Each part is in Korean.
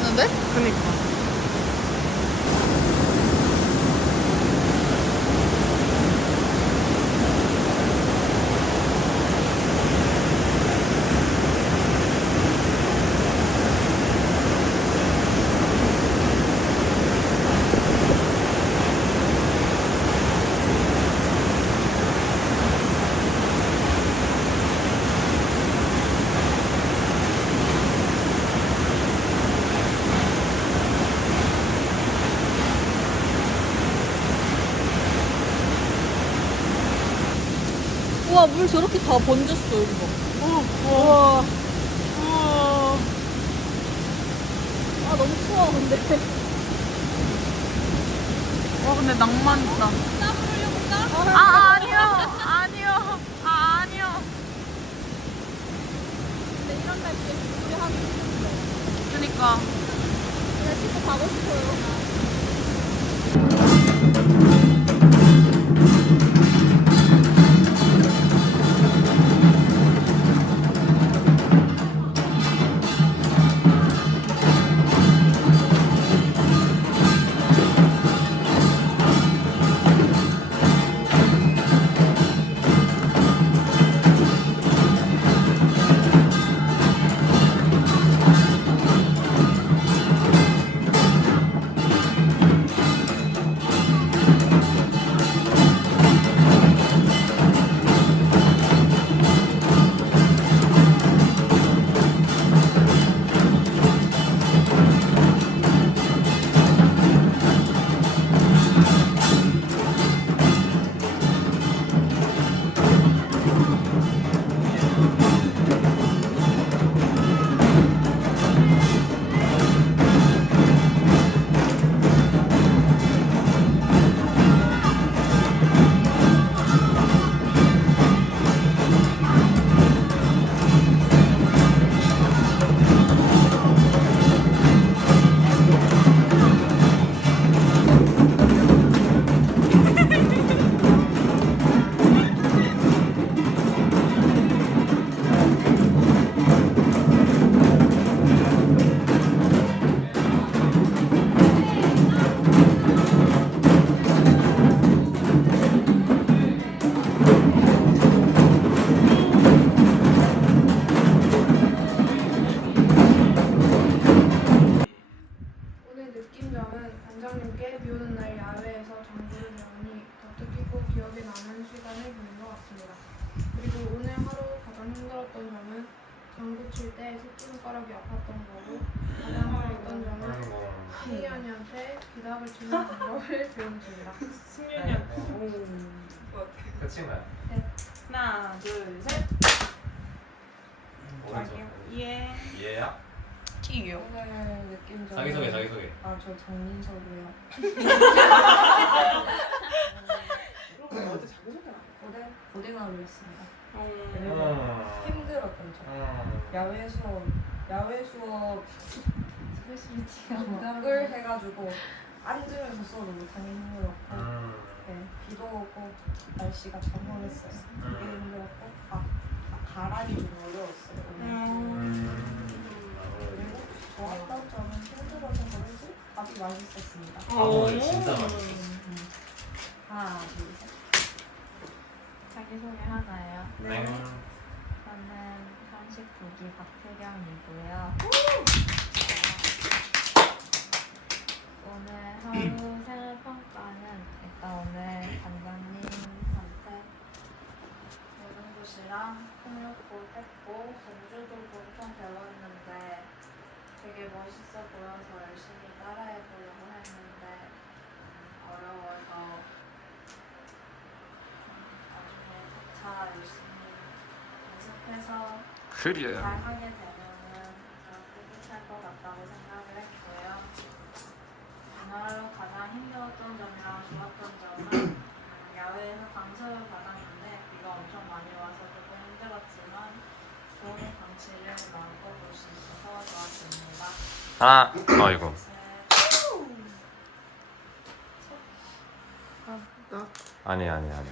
났는데? 그니까. 우와 물 저렇게 다 번졌어 여기 봐. 우와. 우와. 아 너무 추워 근데. 와, 근데 낭만 있다. 땀 흘려볼까? 아, 아, 아니요. 아니요. 아, 아니요. 근데 이런 날씨에 우리 하기 싫은데. 그니까. 그냥 씻고 가고 싶어요. 하루 가장 힘들었던 점은 장구 칠때 새끼손가락이 아팠던 거고 가장 어려웠던 점은 승현이한테 기답을 치는 방법을 배운 중이다. 승윤이한테. 끝인가요? 하나, 둘, 셋. 오른쪽. 예. 이해야? 찌유. 오늘 느낀 점 자기소개 자기소개 아 저 정민석이에요 어제 자기소개 안 고대 고대나루 했습니다 음. 힘들었던 점. 음. 야외 수업 야외 수업. 부탁을 해가지고 앉으면서 수업을 못하는 힘들었고 음. 네, 비도 오고 날씨가 장난했어요. 그게 힘들었고 아, 아 가락이 좀 어려웠어요. 오늘 음. 그리고 좋았던 점은 힘들어서 그런지 밥이 맛있었습니다. 아, 진짜 맛있어. 음, 하나 둘셋 자기소개 하나요. 네. 저는 39기 박태경이고요. 오늘 하루 생일 평가는 일단 오늘 단장님한테 모든 곳을 전이랑 풍력도 했고 전주도 엄청 배웠는데 되게 멋있어 보여서 열심히 따라해 보려고 했는데 음, 어려워서 음, 나중에 차차 열심히 연습해서 흐려. 잘 하게 되면은 더 뿌듯할 것 같다고 생각을 했고요. 오늘 가장 힘들었던 점이랑 좋았던 점은 음, 야외에서 강습을 받았는데 비가 엄청 많이 와서 조금 힘들었지만 좋은 경치를 마음껏 볼 수 있어서 좋았습니다. 하나. 아이고. 아니 아니 아니.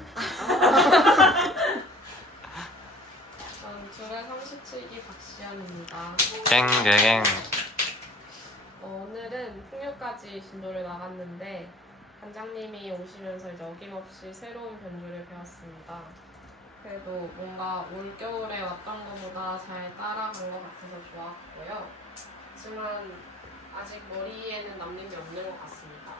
저는 37기 박시연입니다. 갱갱갱. 어, 오늘은 풍류까지 진도를 나갔는데 관장님이 오시면서 이제 어김없이 새로운 변주를 배웠습니다. 그래도 뭔가 올 겨울에 왔던 것보다 잘 따라간 것 같아서 좋았고요. 하지만 아직 머리에는 남는 게 없는 것 같습니다.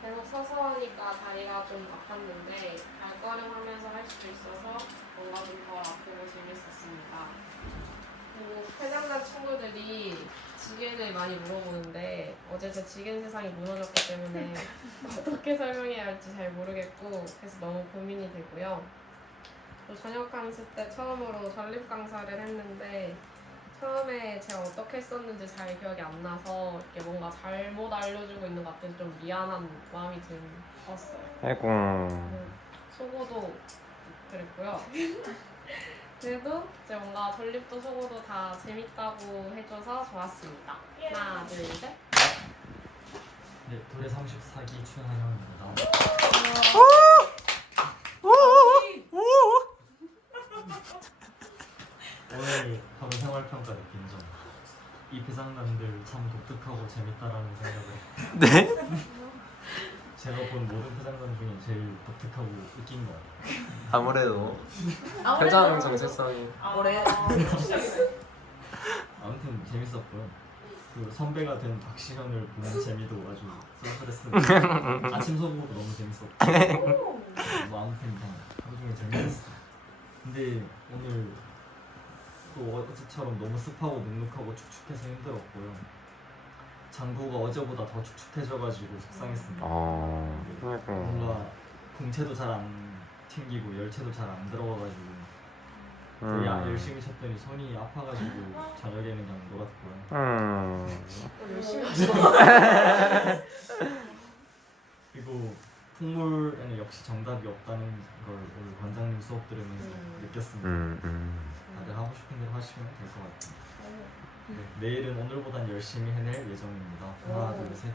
계속 서서 하니까 다리가 좀 아팠는데 발걸음 하면서 할수 있어서 뭔가 좀 덜 아프고 재밌었습니다. 그리고 회장단 친구들이 지겐을 많이 물어보는데 어제 제 지겐 세상이 무너졌기 때문에 어떻게 설명해야 할지 잘 모르겠고 그래서 너무 고민이 되고요. 또 저녁 강습 때 처음으로 전립 강사를 했는데 처음에 제가 어떻게 했었는지 잘 기억이 안 나서 이게 뭔가 잘못 알려주고 있는 것 같아서 좀 미안한 마음이 들었어요. 아이고. 음, 속어도 그랬고요. 그래도 이제 뭔가 전립도 속어도 다 재밌다고 해줘서 좋았습니다. 하나, 둘, 셋. 네, 돌의 34기 최하영입니다. 오늘 하루 생활평가 느낀 점. 이 배상단들 참 독특하고 재밌다라는 생각을. 네? 제가 본 모든 배상단 중에 제일 독특하고 웃긴 것 같아요. 아무래도 회장 정체성이. 올해 아무튼 재밌었고요. 그리고 선배가 된 박시현을 보는 재미도 아주 쏠쏠했습니다. 아침 수업도 너무 재밌었고. 뭐 아무튼 다 하루 종일 재밌었어요. 근데 오늘 또 어제처럼 너무 습하고 눅눅하고 축축해서 힘들었고요. 장구가 어제보다 더 축축해져가지고 속상했습니다. 어. 아이고. 뭔가 공채도 잘 안 튕기고 열채도 잘 안 들어가가지고 음. 야 열심히 쳤더니 손이 아파가지고 저녁에는 그냥 놀았고요. 음. 열심히 그리고 풍물에는 역시 정답이 없다는 걸 오늘 관장님 수업 들으면서 느꼈습니다. 음. 음. 다들 하고 싶은 대로 하시면 될 것 같아요. 네, 내일은 오늘보단 열심히 해낼 예정입니다. 하나, 둘, 셋.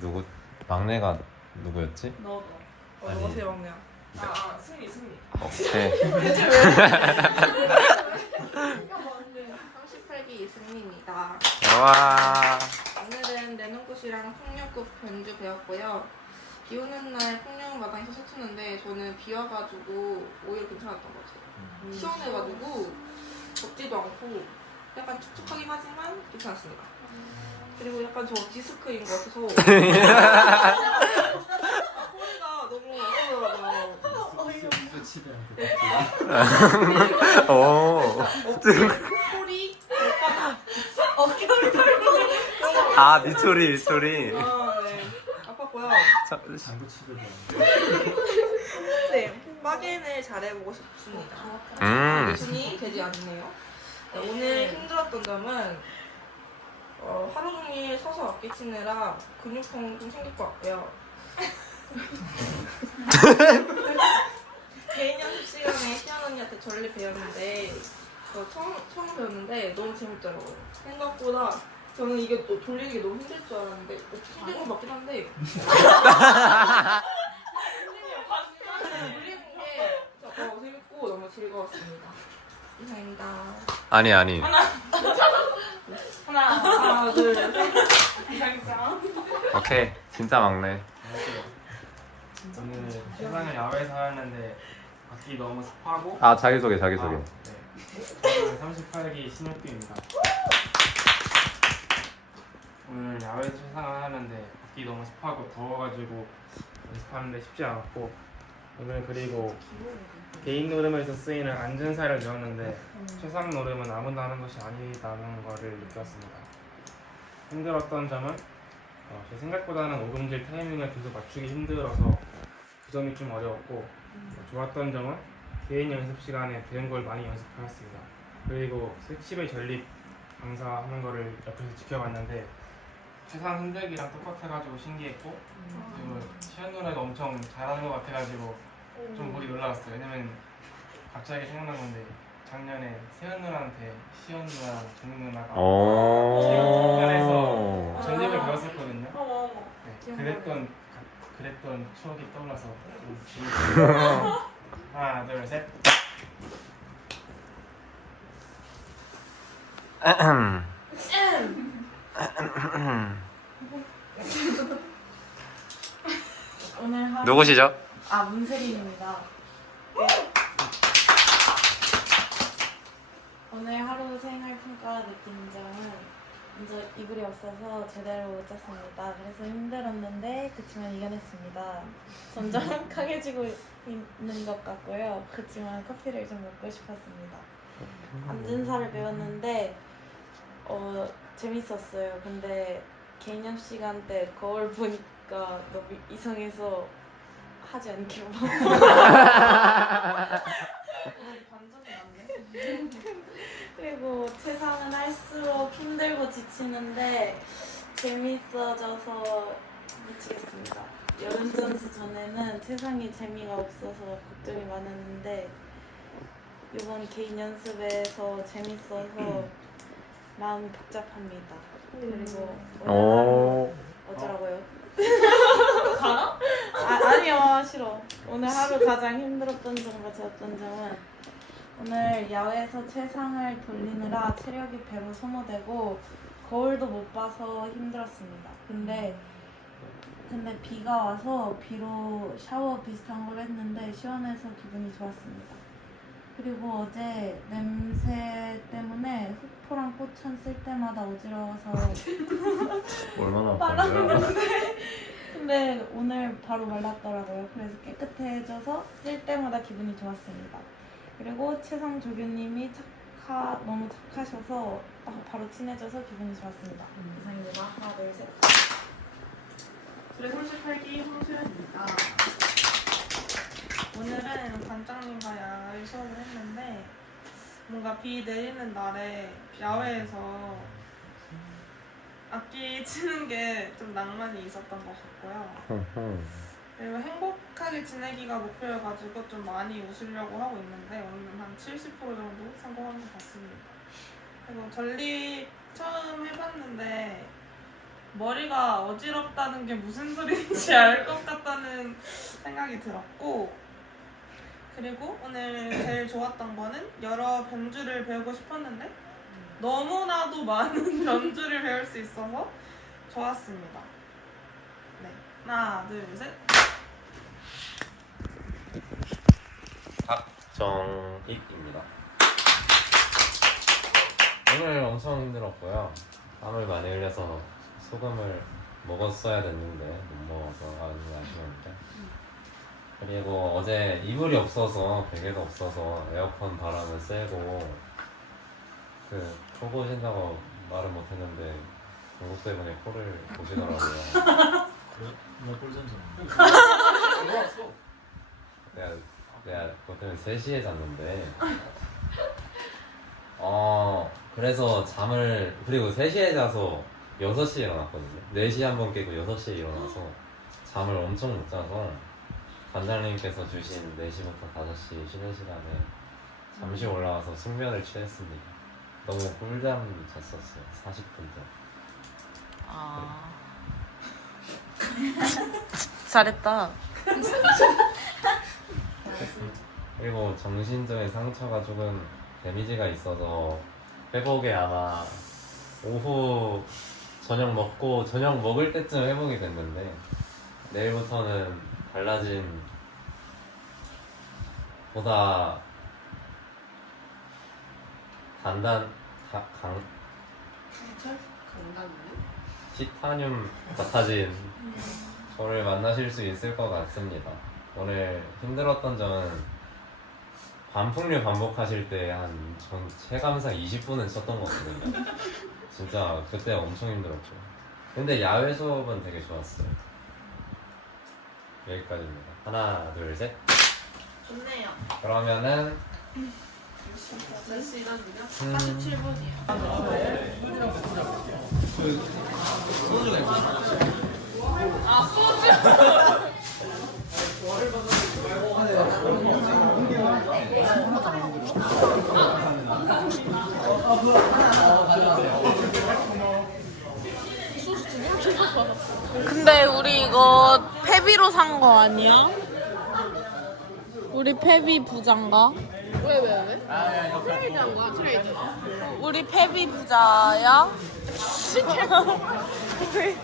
누구 막내가 누구였지? 너도 어, 아니. 너가 제일 막내야 아, 승리, 승리. 오케이. 38기 이승민입니다. 와. 오늘은 내눈꽃이랑 풍류꽃 변주 배웠고요. 비 오는 날 풍류 마당에서 서투는데 저는 비 와가지고 오히려 괜찮았던 것 같아요. 음. 시원해가지고 덥지도 않고 약간 축축하긴 하지만 괜찮았습니다. 그리고 약간 저 디스크인 것 같아서 아, 소리가 너무 어려워요. 수치대한테 오. 소리, 발바닥. 아 미소리 미소리. 아, 네. 아팠고요. 자, 장구 치를 네 빠겐을 잘해보고 싶습니다 음. 준이 되지 않네요. 네, 오늘 힘들었던 점은 어, 하루 종일 서서 어깨 치느라 근육통 좀 생길 것 같고요. 개인 연습 시간에 시연 언니한테 전리 배웠는데 저 처음 처음 배웠는데 너무 재밌더라고요. 생각보다 저는 이게 또 돌리는 게 너무 힘들 줄 알았는데 힘든 건 맞긴 한데 돌리는 게 어, 재밌고 너무 즐거웠습니다. 이상입니다. 아니 아니. 하나, 둘, 셋. 오케이. 진짜 막내. 저는 세상을 야외에서 하였는데 밖이 너무 습하고 아 자기 소개 자기 소개. 아, 네. 저는 38기 신혁규입니다. 오늘 야외에서 세상을 하는데 밖이 너무 습하고 더워가지고 연습하는데 쉽지 않았고 오늘 그리고 개인 노름에서 쓰이는 안전사를 배웠는데 최상 노름은 아무나 하는 것이 아니다는 것을 느꼈습니다. 힘들었던 점은 어, 제 생각보다는 오금질 타이밍을 계속 맞추기 힘들어서 그 점이 좀 어려웠고 어, 좋았던 점은 개인 연습 시간에 배운 걸 많이 연습하였습니다. 그리고 10의 전립 강사하는 거를 옆에서 지켜봤는데 세상 흔들기랑 똑같아가지고 신기했고 그리고 시현 누나가 엄청 잘하는 것 같아가지고 좀 보기 놀라웠어요. 왜냐면 갑자기 생각난 건데 작년에 세현 누나한테 시현 누나랑 정민 누나가 어. 특별해서 전립을 배웠었거든요. 어머 어머. 네, 그랬던 그랬던 추억이 떠올라서 좀 재밌어요. 하나 둘 셋. 오늘 하루 누구시죠? 아 문세린입니다. 오늘 하루 생활 평가 느낀 점은 먼저 이불이 없어서 제대로 못 잤습니다. 그래서 힘들었는데 그치만 이겨냈습니다. 점점 강해지고 있는 것 같고요. 그치만 커피를 좀 먹고 싶었습니다. 안전사를 배웠는데 어 재밌었어요. 근데 개념 시간 때 거울 보니까 너무 이상해서 하지 않기로 그리고 세상은 할수록 힘들고 지치는데 재밌어져서 미치겠습니다. 여름 선수 전에는 세상이 재미가 없어서 걱정이 많았는데 이번 개인 연습에서 재밌어서 마음이 복잡합니다. 그리고 오늘 하루 오. 어쩌라고요? 가나? 아, 아니요 싫어 오늘 하루 가장 힘들었던 점과 좋았던 점은 오늘 야외에서 최상을 돌리느라 체력이 배로 소모되고 거울도 못 봐서 힘들었습니다 근데 근데 비가 와서 비로 샤워 비슷한 걸 했는데 시원해서 기분이 좋았습니다 그리고 어제 냄새 때문에 흑포랑 꽃천 쓸 때마다 어지러워서 얼마나 빨았는데 근데 오늘 바로 말랐더라고요. 그래서 깨끗해져서 쓸 때마다 기분이 좋았습니다. 그리고 최상 조교님이 착하 너무 착하셔서 아, 바로 친해져서 기분이 좋았습니다. 이상입니다. 하나 둘 셋. 제 38기 홍수연입니다. 오늘은 관장님과 야외 수업을 했는데 뭔가 비 내리는 날에 야외에서 악기 치는 게 좀 낭만이 있었던 것 같고요. 그리고 행복하게 지내기가 목표여가지고 좀 많이 웃으려고 하고 있는데 오늘은 한 70% 정도 성공한 것 같습니다. 그리고 전립 처음 해봤는데 머리가 어지럽다는 게 무슨 소리인지 알 것 같다는 생각이 들었고 그리고 오늘 제일 좋았던 거는 여러 변주를 배우고 싶었는데 너무나도 많은 변주를 배울 수 있어서 좋았습니다. 네, 하나, 둘, 셋. 박정익입니다. 오늘 엄청 힘들었고요. 땀을 많이 흘려서 소금을 먹었어야 됐는데 못 먹어서 아주 아쉬운데. 그리고 어제 이불이 없어서 베개가 없어서 에어컨 바람을 쐬고 그 코 고신다고 말은 못했는데 중국 때문에 코를 고시더라고요. 그래? 나 꿀잠 잤는데. 내가 내가 그것 때문에 3시에 잤는데 어 그래서 잠을 그리고 3시에 자서 6시에 일어났거든요 4시에 한 번 깨고 6시에 일어나서 잠을 엄청 못 자서 관장님께서 주신 4시부터 5시 쉬는 시간에 잠시 올라와서 숙면을 취했습니다 너무 꿀잠 잤었어요 40분 전 아. 잘했다. 그리고 정신적인 상처가 조금 데미지가 있어서 회복에 아마 오후 저녁 먹고 저녁 먹을 때쯤 회복이 됐는데 내일부터는 달라진 보다 단단 다, 강 티타늄 같아진 저를 만나실 수 있을 것 같습니다. 오늘 힘들었던 점은 반풍류 반복하실 때 한 전 체감상 20분은 썼던 것 같거든요. 진짜 그때 엄청 힘들었죠. 근데 야외 수업은 되게 좋았어요. 여기까지입니다. 하나, 둘, 셋. 좋네요. 그러면은 몇 시간이요? 47분이요. 근데 우리 이거 페비로 산 거 아니야? 우리 페비 부자인가? 왜, 왜, 왜? 트레이드 한 거야, 트레이드. 우리 페비 부자야? 우리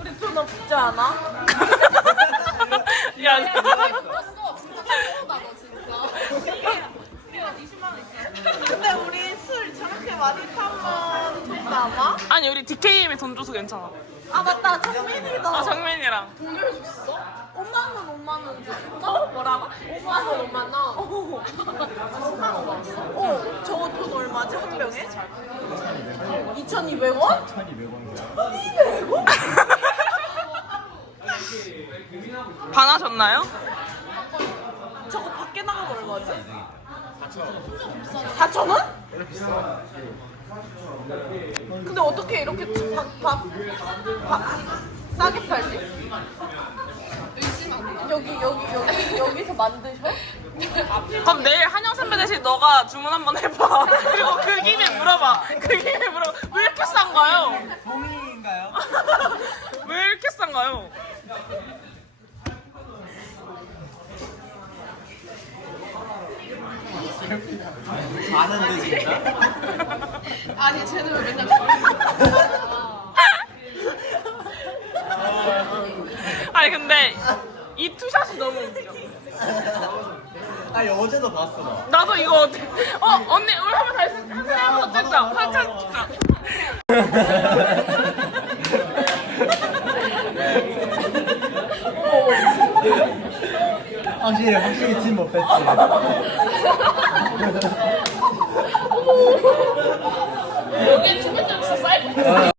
우리 돈 없지 않아? 야, 떴어. 진짜 떴다, 너 진짜. 근데 우리 술 저렇게 많이 사면 돈 남아? 아니 우리 DKM에 돈 줘서 괜찮아. 아 맞다 정민이다. 아 정민이랑. 5만 원 5만 원 줬어? 뭐라고? 5만 원 5만 원. 어. 10만 원 왔어? 어. 저거 돈 얼마지 한 병에? 2,200원? 1,200원이야. 반하셨나요? 저거 밖에 나가면 얼마지? 4천 원? 근데 어떻게 이렇게 밥, 밥, 밥 싸게 팔지? 여기 여기 여기 여기서 만드셔? 그럼 내일 한영 선배 대신 너가 주문 한번 해봐. 그리고 그 김에 물어봐. 그 김에 물어봐. 왜 이렇게 싼가요? 성인인가요? 왜 이렇게 싼가요? 아는데 진짜? 아니, 쟤는 왜 맨날 아니 근데 이 투샷이 너무 웃겨. 아니 어제도 봤어 나. 나도 이거 어때? 어 언니 우리 한번 다시 한 사람 한번 찍자. 한 사람 찍자. 확실히 확실히 팀못 뺐지. 여기 주